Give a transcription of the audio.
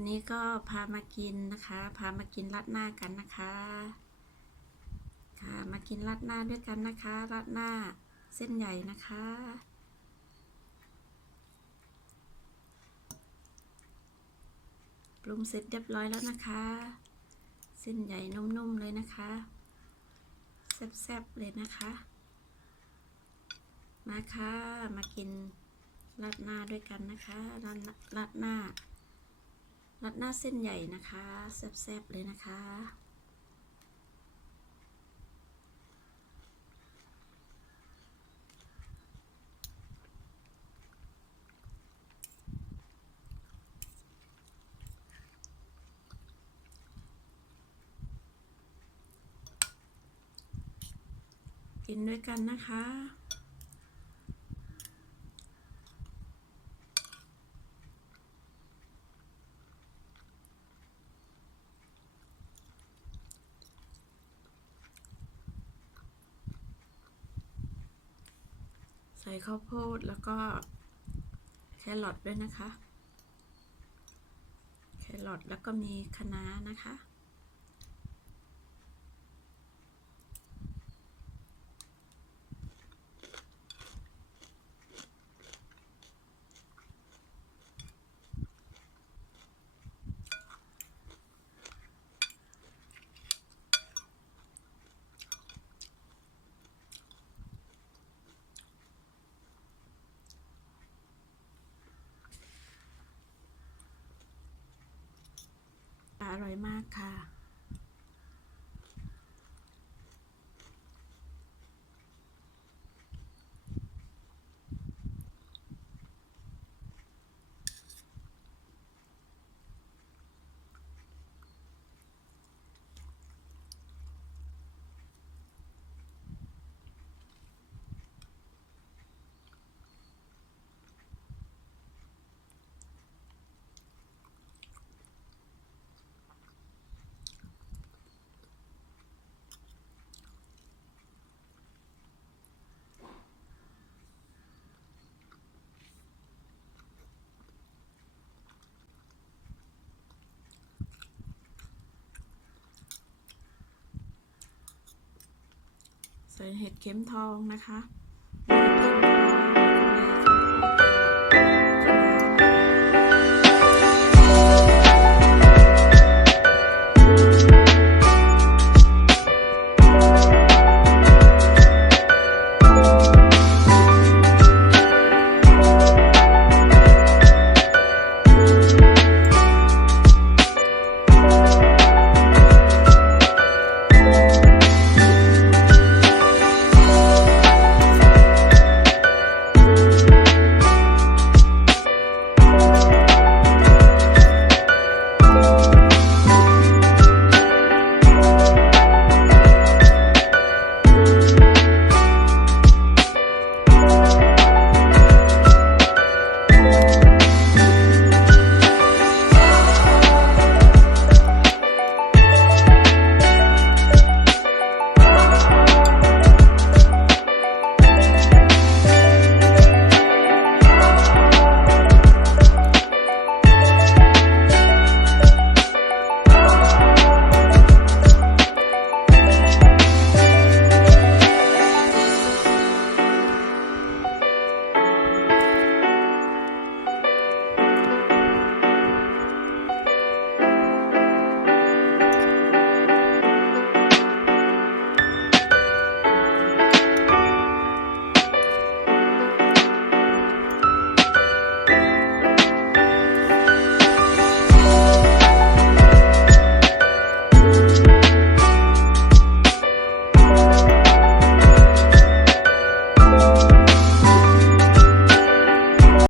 วันนี้ก็พามากินนะคะ พามากินราดหน้ากันนะคะ ค่ะ มากินราดหน้าด้วยกันนะคะราดหน้าเส้นใหญ่นะคะ ปรุงเสร็จเรียบร้อยแล้วนะคะ เส้นใหญ่นุ่มๆเลยนะคะ แซ่บๆเลยนะคะ มาค่ะ มากินราดหน้าด้วยกันนะคะราดราดหน้า ราดหน้าเส้นใหญ่นะคะ แซ่บๆ เลยนะคะ กินด้วยกันนะคะ ส่ข้าวโพดแล้วก็แครอทด้วยนะคะ แครอทแล้วก็มีคะน้านะคะ มากค่ะ เห็ดเข็มทองนะคะ